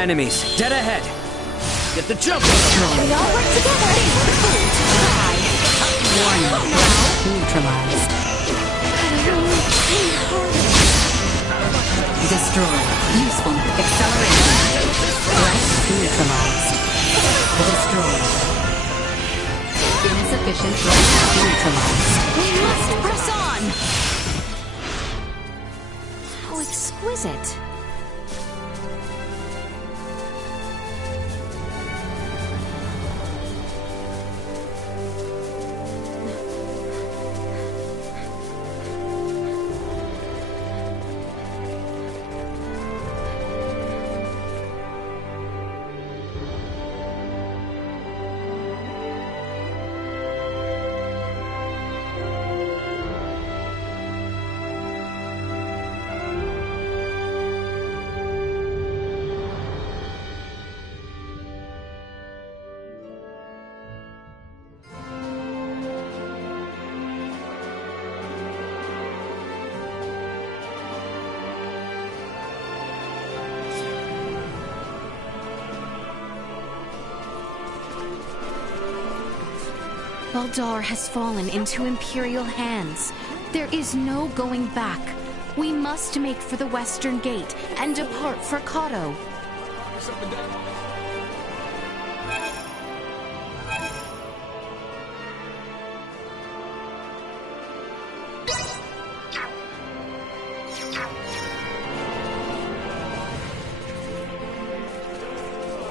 enemies, dead ahead. Get the jump! We all work together. Try. Warning. Neutralized. Destroy. Useful. Acceleration. Threat neutralized. Destroy. Insufficient threat neutralized. We must press on! How exquisite. Baldar has fallen into Imperial hands. There is no going back. We must make for the Western Gate and depart for Kato.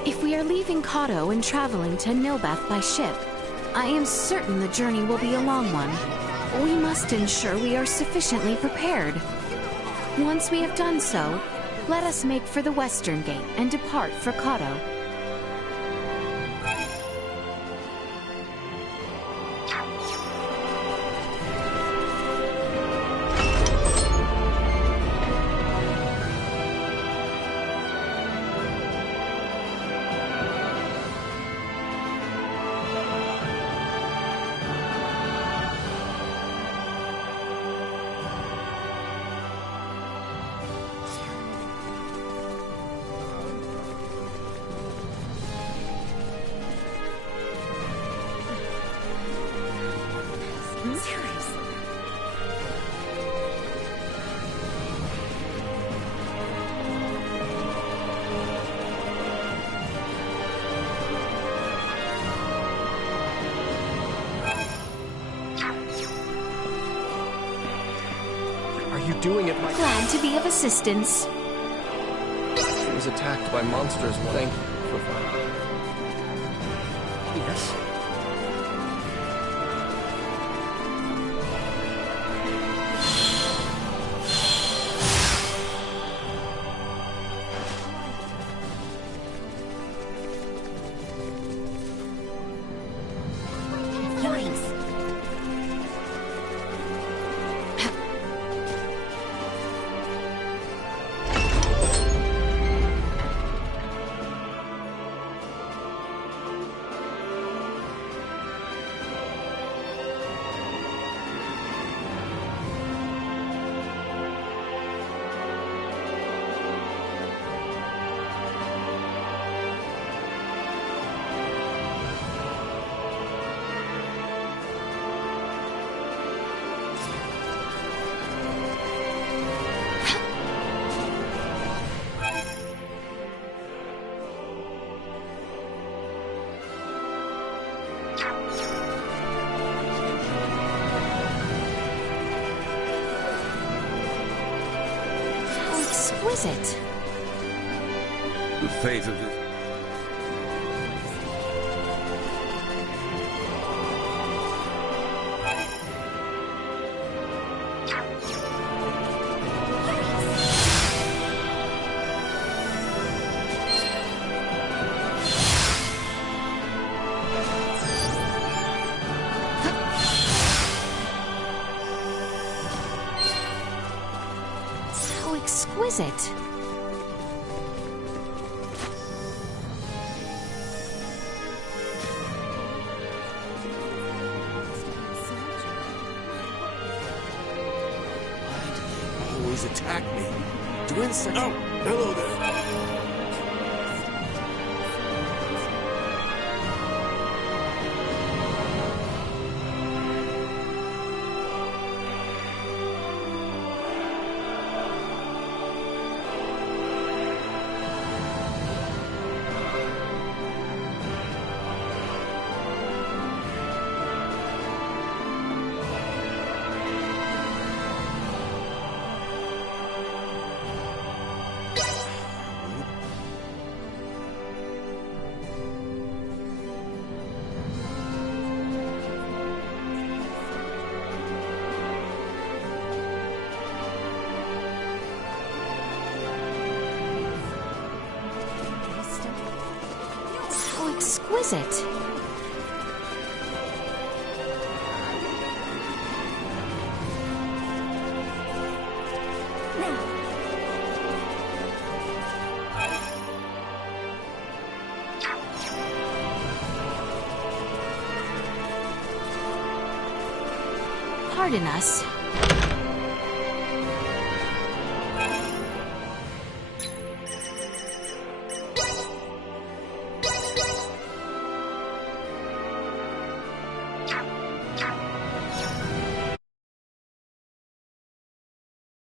If we are leaving Kato and traveling to Nilbath by ship, I am certain the journey will be a long one. We must ensure we are sufficiently prepared. Once we have done so, let us make for the Western Gate and depart for Kato. Doing it, Glad to be of assistance. She was attacked by monsters. Thank you for finding. Yes. Exquisite. The fate of it. Exquisite. Always attack me. Do insects... Oh, hello there. exquisite. Pardon us.